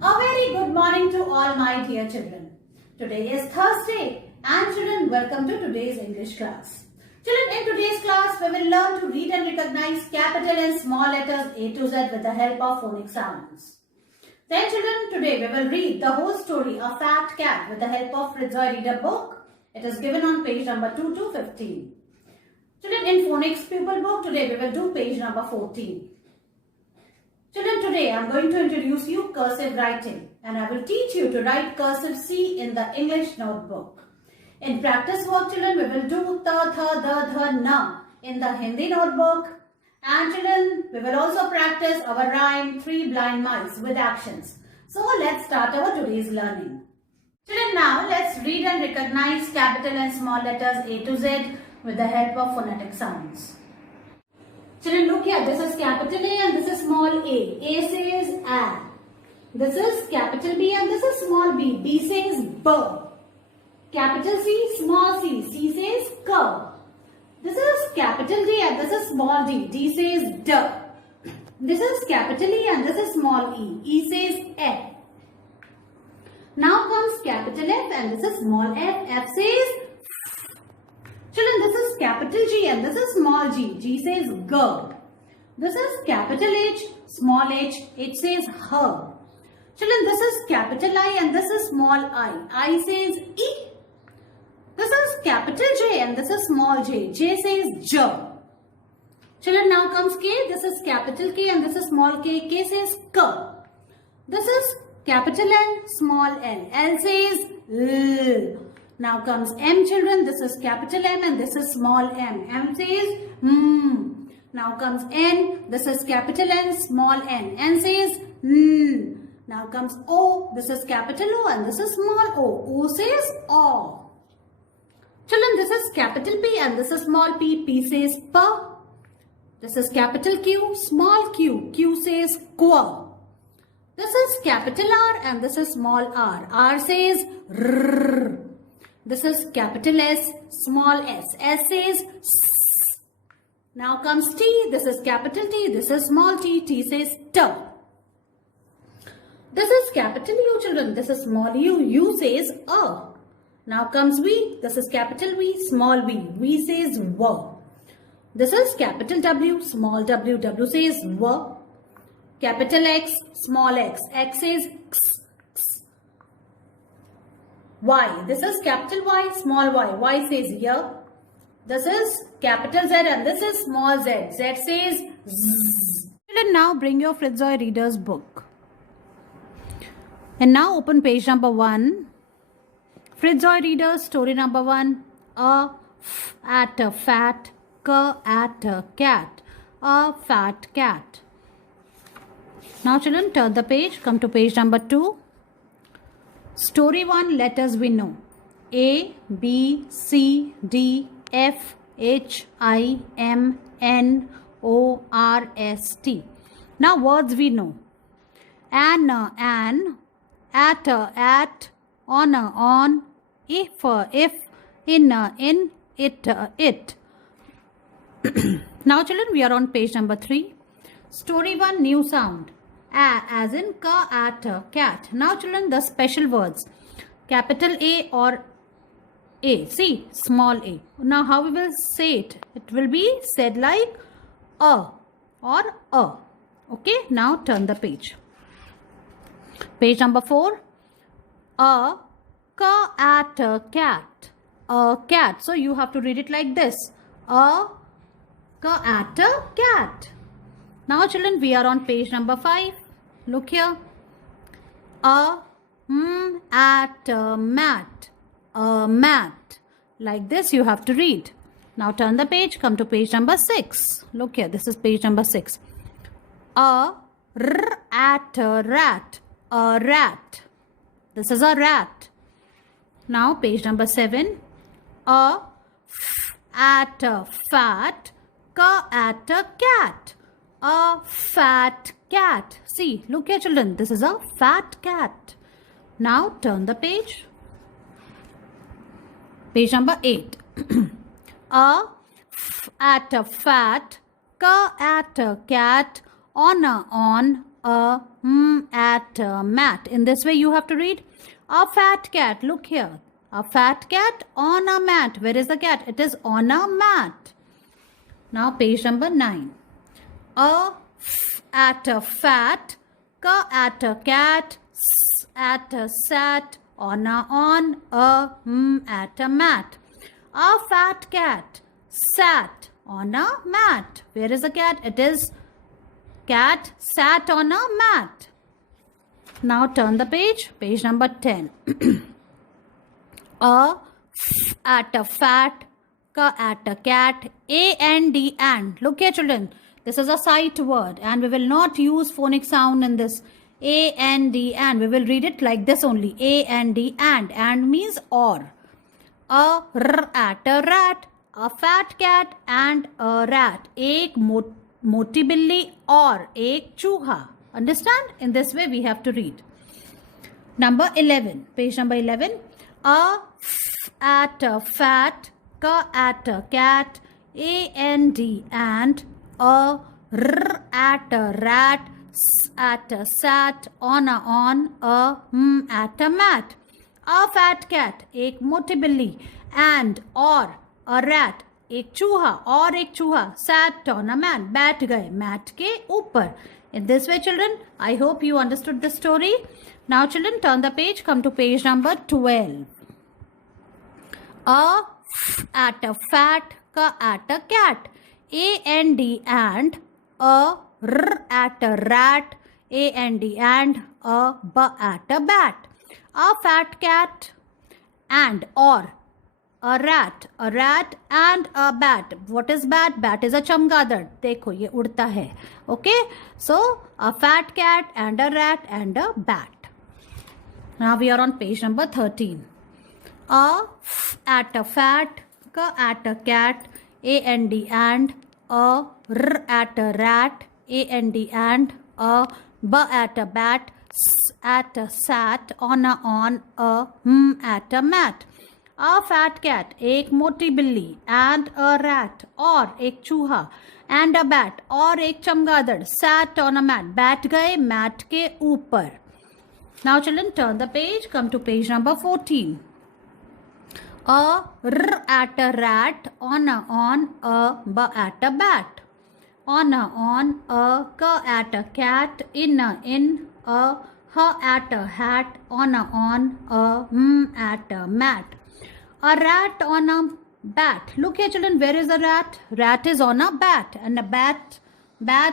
A very good morning to all my dear children. Today is Thursday and children, welcome to today's English class. Children, in today's class we will learn to read and recognize capital and small letters A to Z with the help of phonic sounds. Then children, today we will read the whole story, A Fat Cat, with the help of Fritzoy Reader book. It is given on page number 2 to 15. Children, in phonics pupil book, today we will do page number 14. Children, today I am going to introduce you cursive writing and I will teach you to write cursive C in the English notebook. In practice work, children, we will do ta, tha, da, dha, na in the Hindi notebook. And children, we will also practice our rhyme 3 blind mice with actions. So let's start our today's learning. Children, now let's read and recognize capital and small letters A to Z with the help of phonetic sounds. Children, look here. This is capital A and this is small a. A says A. This is capital B and this is small b. B says B. Capital C, small c. C says K. This is capital D and this is small d. D says D. This is capital E and this is small e. E says F. Now comes capital F and this is small f. F says Children, this is capital G and this is small g. G says G. This is capital H, small h. H says H. Children, this is capital I and this is small I. I says E. This is capital J and this is small j. J says J. Children, now comes K. This is capital K and this is small k. K says K. This is capital L, small l. L says L. Now comes M, children. This is capital M and this is small m. M says M. Now comes N. This is capital N, small n. N says N. Now comes O. This is capital O and this is small o. O says O. Children, this is capital P and this is small p. P says P. This is capital Q, small q. Q says Q. This is capital R and this is small r. R says R. This is capital S, small s. S says S. Now comes T. This is capital T. This is small t. T says T. This is capital U, children. This is small u. U says A. Now comes V. This is capital V, small v. V says W. This is capital W, small w. W says W. Capital X, small x. X says X. Y. This is capital Y, small y. Y says Y. This is capital Z and this is small z. Z says Z. And now bring your Fritzoy Reader's book. And now open page number 1. Fritzoy Reader's story number 1. A f at a fat, k at a cat. A fat cat. Now children, turn the page. Come to page number 2. Story 1, letters we know. A, B, C, D, F, H, I, M, N, O, R, S, T. Now words we know. An, at, on, if, in, it. Now children, we are on page number 3. Story 1, new sound. A as in ka, at, cat. Now children, the special words. Capital A or A. See, small a. Now how we will say it? It will be said like a or a. Okay, now turn the page. Page number 4. A ka, at, cat. A cat. So you have to read it like this. A ka, at, cat. Now children, we are on page number 5. Look here. A at mat. A mat. Like this you have to read. Now turn the page. Come to page number 6. Look here. This is page number 6. A at a rat. A rat. This is a rat. Now page number 7. A at a fat. Ka at a cat. A fat cat. See, look here children. This is a fat cat. Now turn the page. Page number 8. A at a fat. Ka at a cat. On a at a mat. In this way you have to read a fat cat. Look here. A fat cat on a mat. Where is the cat? It is on a mat. Now page number 9. A f at a fat, ka at a cat, s at a sat, on a at a mat. A fat cat sat on a mat. Where is the cat? It is cat sat on a mat. Now turn the page. Page number 10. A f at a fat, ka at a cat, and and. Look here children. This is a sight word and we will not use phonic sound in this. And. We will read it like this only. And. And means or. A r at a rat, a fat cat and a rat. Ek moti billi or ek chooha. Understand? In this way we have to read. Number 11. Page number 11. A f at a fat, ka at a cat, and a r at a rat, s at a sat, on a at a mat. A fat cat, एक मोटी बिल्ली, and or a rat, एक चूहा और एक चूहा, sat on a mat, बैठ गए मैट के ऊपर. In this way children, I hope you understood the story. Now children, turn the page, come to page number 12. A f at a fat, ka at a cat, and a r at a rat, and a b at a bat. A fat cat and or a rat and a bat. What is bat? Bat is a chamgadar. देखो ये उड़ता है. Okay, so a fat cat and a rat and a bat. Now we are on page number 13. A f at a fat, ka at a cat, and a r at a rat, and a b at a bat, s at a sat, on a at a mat. A fat cat, एक मोटी बिल्ली, and a rat और एक चूहा, and a bat और एक चमगादड़, sat on a mat, बैठ गए मैट के ऊपर. Now children, turn the page, come to page number 14. A r at a rat, on a b at a bat, on a k at a cat, in a h at a hat, on a at a mat. A rat on a bat. Look here children, where is a rat? Rat is on a bat, and a bat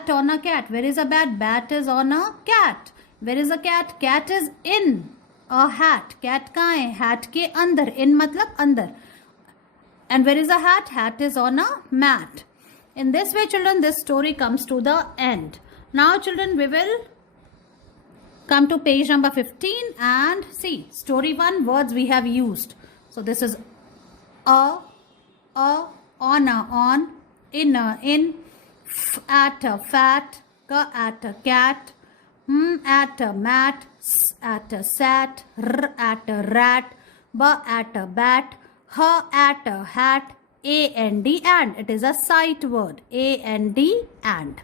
on a cat. Where is a bat? Bat is on a cat. Where is a cat? Cat is in a hat. Cat कहाँ है? Hat के अंदर. In मतलब अंदर. And where is a hat? Hat is on a mat. In this way children, this story comes to the end. Now children, we will come to page number 15 and see story 1 words we have used. So this is a, on a, on, in a, in, f at a fat, ka at a cat, at a mat, s at a sat, r at a rat, b at a bat, h at a hat, and. It is a sight word. And.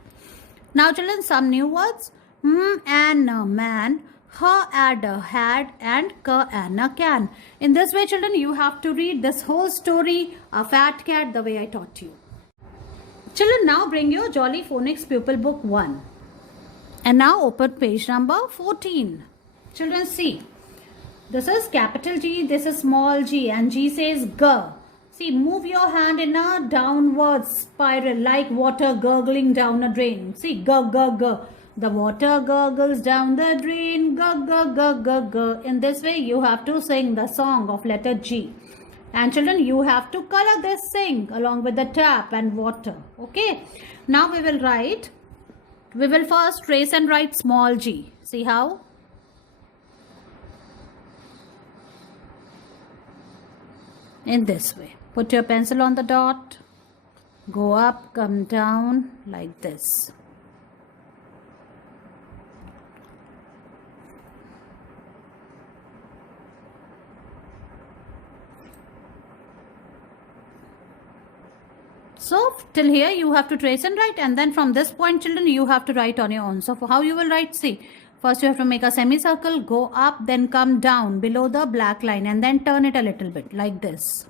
Now children, some new words. And a man, h and a had, and k and a can. In this way children, you have to read this whole story, A Fat Cat, the way I taught you. Children, now bring your Jolly Phonics Pupil Book 1. And now open page number 14. Children, see. This is capital G, this is small g, and G says G. See, move your hand in a downward spiral like water gurgling down a drain. See, G, G, G. The water gurgles down the drain, G, G, G, G, G. In this way, you have to sing the song of letter G. And children, you have to color this sing along with the tap and water. Okay. Now we will write. We will first trace and write small g. See how? In this way. Put your pencil on the dot. Go up, come down like this. So till here you have to trace and write, and then from this point, children, you have to write on your own. So how you will write? See, first you have to make a semicircle, go up, then come down below the black line, and then turn it a little bit like this.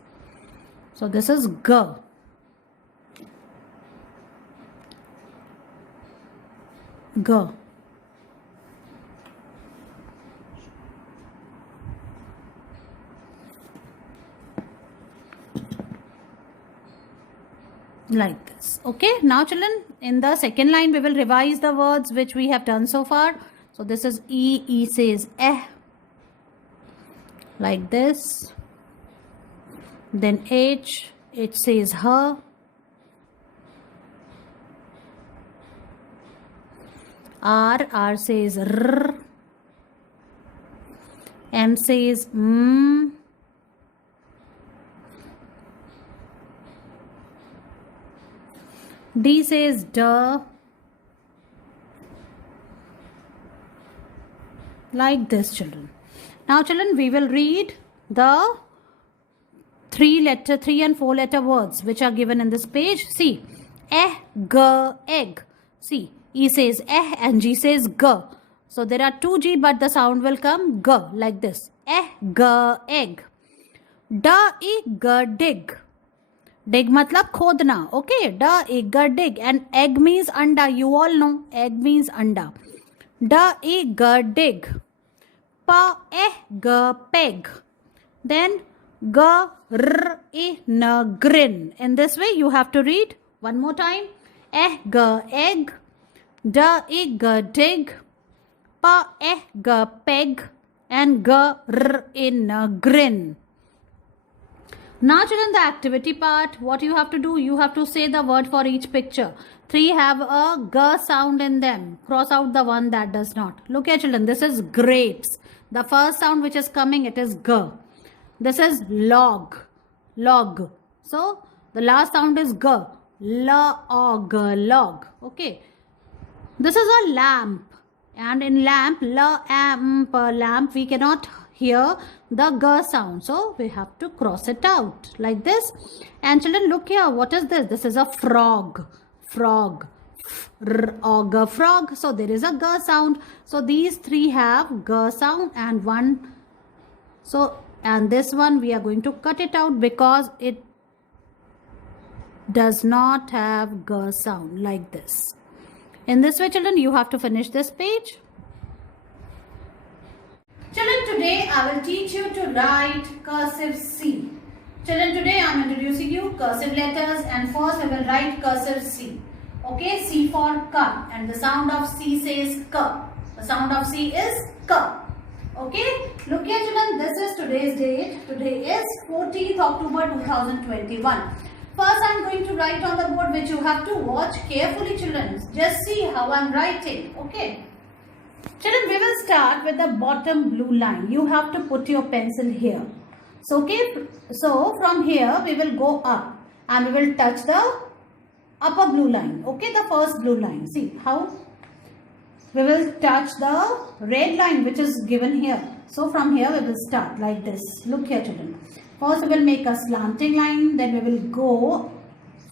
So this is G. G. Like this. Okay, now children, in the second line we will revise the words which we have done so far. So this is E. E says eh, like this. Then H. H says her. R. R says r. M says m. D says duh. Like this, children. Now children, we will read the 3 and 4 letter words which are given in this page. See, eh, g, egg. See, E says eh and G says g. So there are 2 G, but the sound will come g, like this. Eh, g, egg. Da, e, g, dig. Dig matlab khodna. Okay, da, e, g, dig. And egg means anda. You all know egg means anda. Da, e, g, dig. Pa, eh, g, peg. Then g, r, e, n, grin. In this way you have to read one more time. Eh, g, egg. Da, e, g, dig. Pa, eh, g, peg. And g, r, e, n, grin. Now children, the activity part, what you have to do, you have to say the word for each picture. 3 have a g sound in them. Cross out the one that does not. Look here children, this is grapes. The first sound which is coming, it is g. This is log. Log. So the last sound is g. Log. Log. Okay. This is a lamp. And in lamp, lamp, we cannot hear the g sound. So we have to cross it out like this. And children, look here. What is this? This is a frog. Frog. Frog. So there is a g sound. So these 3 have g sound and one. So, and this one we are going to cut it out because it does not have g sound, like this. In this way, children, you have to finish this page. Children, today I will teach you to write cursive C. Children, today I am introducing you cursive letters, and first I will write cursive C. Okay, C for ka, and the sound of C says ka. The sound of C is ka. Okay, look here children, this is today's date. Today is 14th October 2021. First I am going to write on the board, which you have to watch carefully children. Just see how I am writing. Okay. Children, we will start with the bottom blue line. You have to put your pencil here. So, okay, so from here we will go up and we will touch the upper blue line. Okay, the first blue line. See how we will touch the red line which is given here. So from here we will start like this. Look here children. First we will make a slanting line, then we will go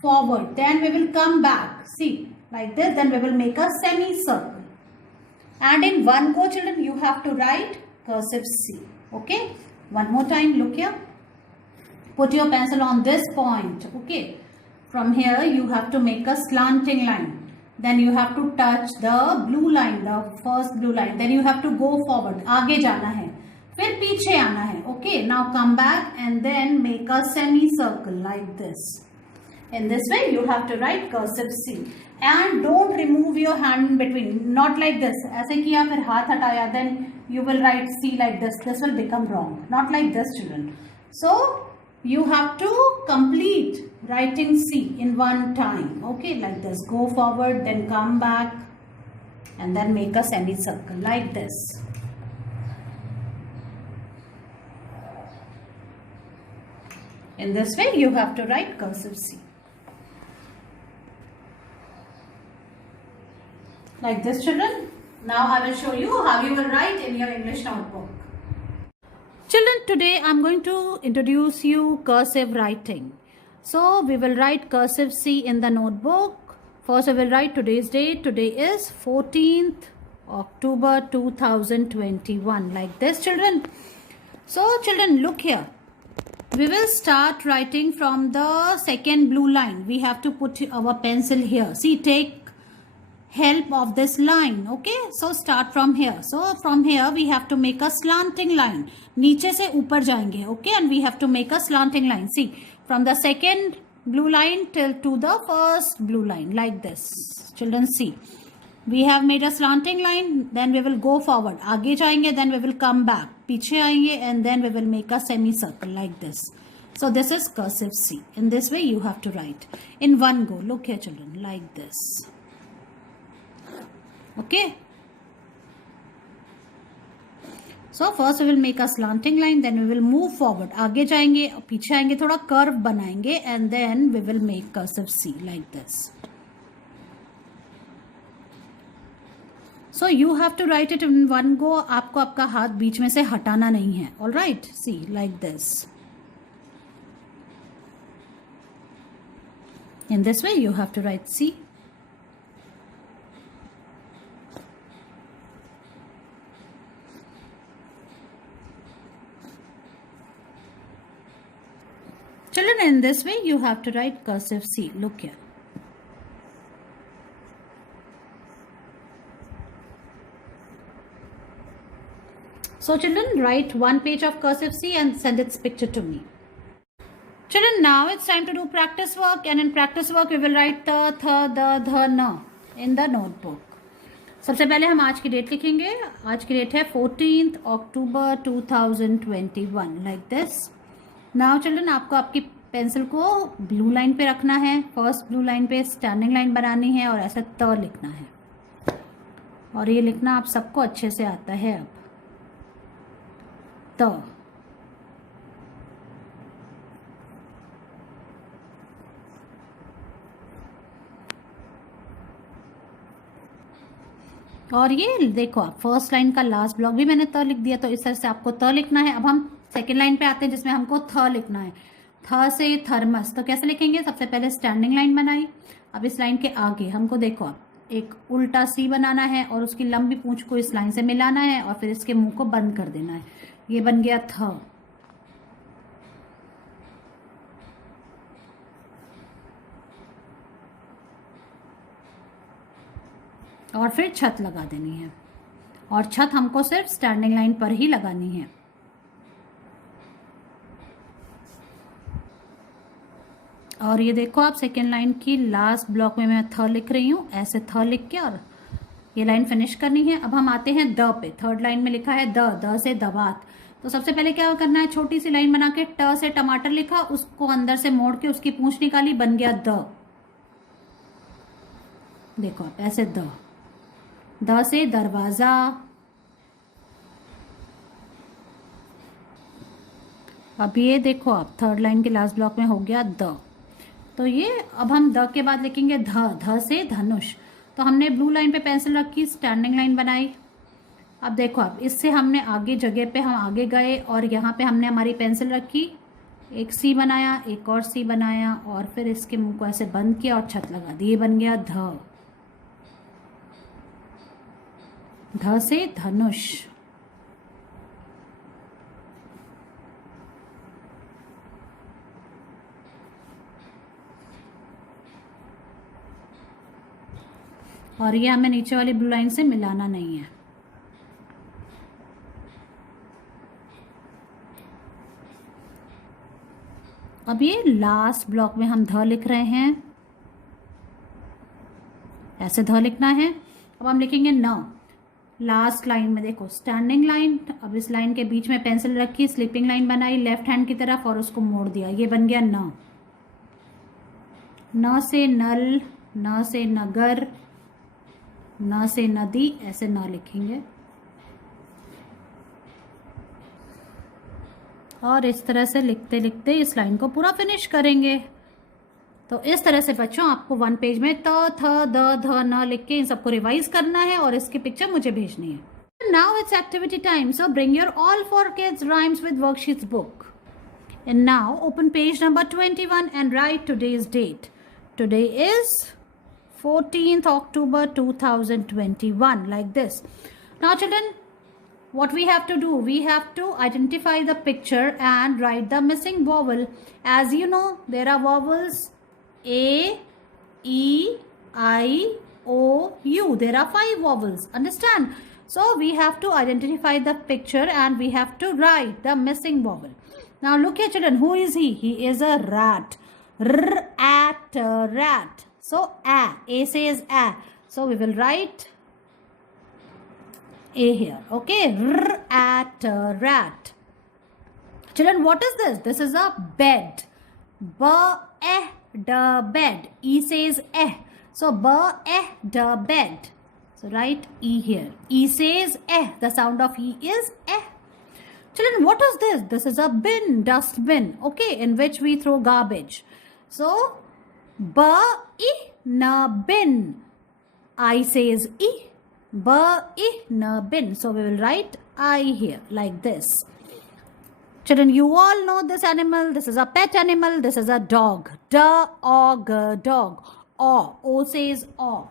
forward, then we will come back. See, like this, then we will make a semicircle. And in one go children, you have to write cursive C. Okay, one more time, look here. Put your pencil on this point. Okay, from here you have to make a slanting line. Then you have to touch the blue line, the first blue line. Then you have to go forward. आगे जाना है, फिर पीछे आना है. Okay, now come back and then make a semicircle like this. In this way, you have to write cursive C. And don't remove your hand in between. Not like this. ऐसे किया फिर हाथ हटाया. Then you will write C like this. This will become wrong. Not like this, children. So you have to complete writing C in one time. Okay, like this. Go forward, then come back, and then make a semicircle like this. In this way, you have to write cursive C. Like this, children. Now I will show you how you will write in your English notebook. Children, today I am going to introduce you cursive writing. So we will write cursive C in the notebook. First we will write today's date. Today is 14th October 2021, like this, children. So children, look here. We will start writing from the second blue line. We have to put our pencil here. See, take help of this line. Okay, so start from here. So from here we have to make a slanting line. नीचे से ऊपर जाएंगे. Okay, and we have to make a slanting line. See, from the second blue line till to the first blue line, like this. Children, see, we have made a slanting line. Then we will go forward. आगे जाएंगे. Then we will come back. पीछे आएंगे, and then we will make a semicircle like this. So this is cursive C. In this way you have to write in one go. Look here, children, like this. Okay. So first we will make a slanting line, then we will move forward. आगे जाएंगे, पीछे आएंगे, थोड़ा curve बनाएंगे, and then we will make cursive C like this. So you have to write it in one go. आपको आपका हाथ बीच में से हटाना नहीं है. All right. See, like this. In this way you have to write C. Children, in this way you have to write cursive C. Look here. So children, write one page of cursive C and send its picture to me. Children, now it's time to do practice work, and in practice work we will write the na in the notebook. सबसे पहले हम आज की date लिखेंगे. आज की date है 14th October 2021, like this. Now children, आपको आपकी पेंसिल को ब्लू लाइन पे रखना है. फर्स्ट ब्लू लाइन पे स्टैंडिंग लाइन बनानी है और ऐसा त लिखना है. और ये लिखना आप सबको अच्छे से आता है. अब त. और ये देखो, आप फर्स्ट लाइन का लास्ट ब्लॉक भी मैंने त लिख दिया. तो इस तरह से आपको त लिखना है. अब हम सेकेंड लाइन पे आते हैं जिसमें हमको थ लिखना है. थ से थर्मस. तो कैसे लिखेंगे? सबसे पहले स्टैंडिंग लाइन बनाई. अब इस लाइन के आगे हमको देखो, आप एक उल्टा सी बनाना है और उसकी लंबी पूंछ को इस लाइन से मिलाना है और फिर इसके मुंह को बंद कर देना है. ये बन गया थ. और फिर छत लगा देनी है. और छत हमको सिर्फ स्टैंडिंग लाइन पर ही लगानी है. और ये देखो, आप सेकेंड लाइन की लास्ट ब्लॉक में मैं थ लिख रही हूँ. ऐसे थ लिख के और ये लाइन फिनिश करनी है. अब हम आते हैं द पे. थर्ड लाइन में लिखा है द से दवात. तो सबसे पहले क्या करना है? छोटी सी लाइन बना के ट से टमाटर लिखा, उसको अंदर से मोड़ के उसकी पूंछ निकाली, बन गया द. देखो आप, ऐसे द से दरवाजा. अब ये देखो आप, थर्ड लाइन के लास्ट ब्लॉक में हो गया द. तो ये अब हम द के बाद लिखेंगे ध से धनुष. तो हमने ब्लू लाइन पे पेंसिल रखी, स्टैंडिंग लाइन बनाई. अब देखो आप, इससे हमने आगे जगह पे हम आगे गए और यहाँ पे हमने हमारी पेंसिल रखी, एक सी बनाया, एक और सी बनाया और फिर इसके मुंह को ऐसे बंद किया और छत लगा दी. ये बन गया ध से धनुष. और ये हमें नीचे वाली ब्लू लाइन से मिलाना नहीं है. अब ये लास्ट ब्लॉक में हम ध लिख रहे हैं. ऐसे ध लिखना है. अब हम लिखेंगे न. लास्ट लाइन में देखो, स्टैंडिंग लाइन. अब इस लाइन के बीच में पेंसिल रखी, स्लिपिंग लाइन बनाई लेफ्ट हैंड की तरफ और उसको मोड़ दिया. ये बन गया न. न से नल, न से नगर, न से नदी. ऐसे न लिखेंगे और इस तरह से लिखते लिखते इस लाइन को पूरा फिनिश करेंगे. तो इस तरह से बच्चों, आपको वन पेज में त थ द ध न लिख के इन सबको रिवाइज करना है और इसकी पिक्चर मुझे भेजनी है. Now it's activity time. So bring your all 4 kids rhymes with worksheets book. And now open page number 21 and write today's date. Today is 14th October 2021, like this. Now children, what we have to do, we have to identify the picture and write the missing vowel. As you know, there are vowels A, E, I, O, U. There are 5 vowels. Understand? So we have to identify the picture and we have to write the missing vowel. Now look here children, who is he? He is a rat. R-at, rat. So A says A. So we will write A here. Okay. R-at, rat. Children, what is this? This is a bed. B-e-d, bed. E says E. So B-e-d, bed. So write E here. E says E. The sound of E is E. Children, what is this? This is a bin, dustbin, okay, in which we throw garbage. So, bin. I says E. bin. So, we will write I here, like this. Children, you all know this animal. This is a pet animal. This is a dog. Dog, dog. O says O.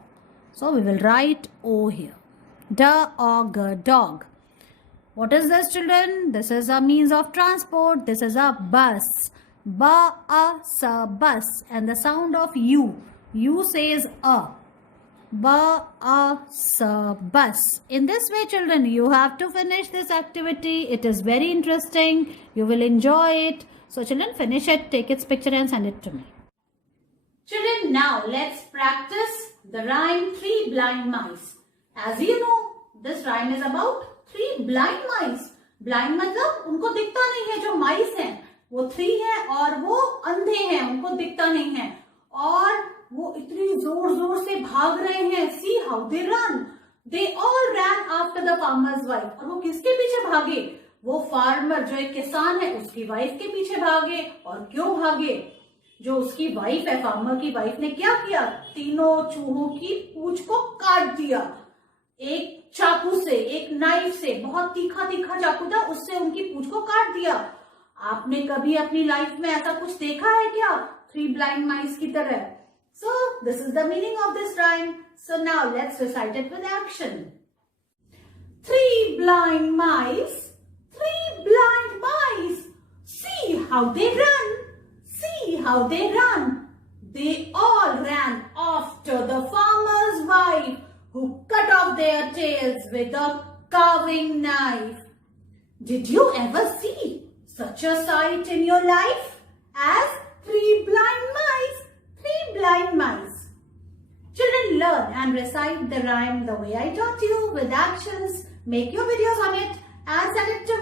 So, we will write O here. Dog, dog. What is this children? This is a means of transport. This is a bus. Bus. And the sound of U. U says A. Bus. In this way children, you have to finish this activity. It is very interesting. You will enjoy it. So children, finish it. Take its picture and send it to me. Children, now let's practice the rhyme 3 blind mice. As you know, this rhyme is about 3 blind mice. Blind मतलब उनको दिखता नहीं है, जो mice हैं वो 3 हैं और वो अंधे हैं, उनको दिखता नहीं है और वो इतनी जोर जोर से भाग रहे हैं. See how they run. They all ran after the farmer's wife. और वो किसके पीछे भागे? वो फार्मर जो एक किसान है उसकी वाइफ के पीछे भागे. और क्यों भागे? जो उसकी वाइफ है, फार्मर की वाइफ ने क्या किया? तीनों चूहों की पूंछ को काट दिया. एक चाकू से, एक नाइफ से, बहुत तीखा तीखा चाकू था, उससे उनकी पूंछ को काट दिया. आपने कभी अपनी लाइफ में ऐसा कुछ देखा है क्या? 3 blind mice की तरह. So this is the meaning of this rhyme. So now let's recite it with action. 3 blind mice, 3 blind mice. See how they run. See how they run. They all ran after the farmer's wife, who cut off their tails with a carving knife. Did you ever see such a sight in your life as 3 blind mice? 3 blind mice. Children, learn and recite the rhyme the way I taught you with actions. Make your videos on it and send it to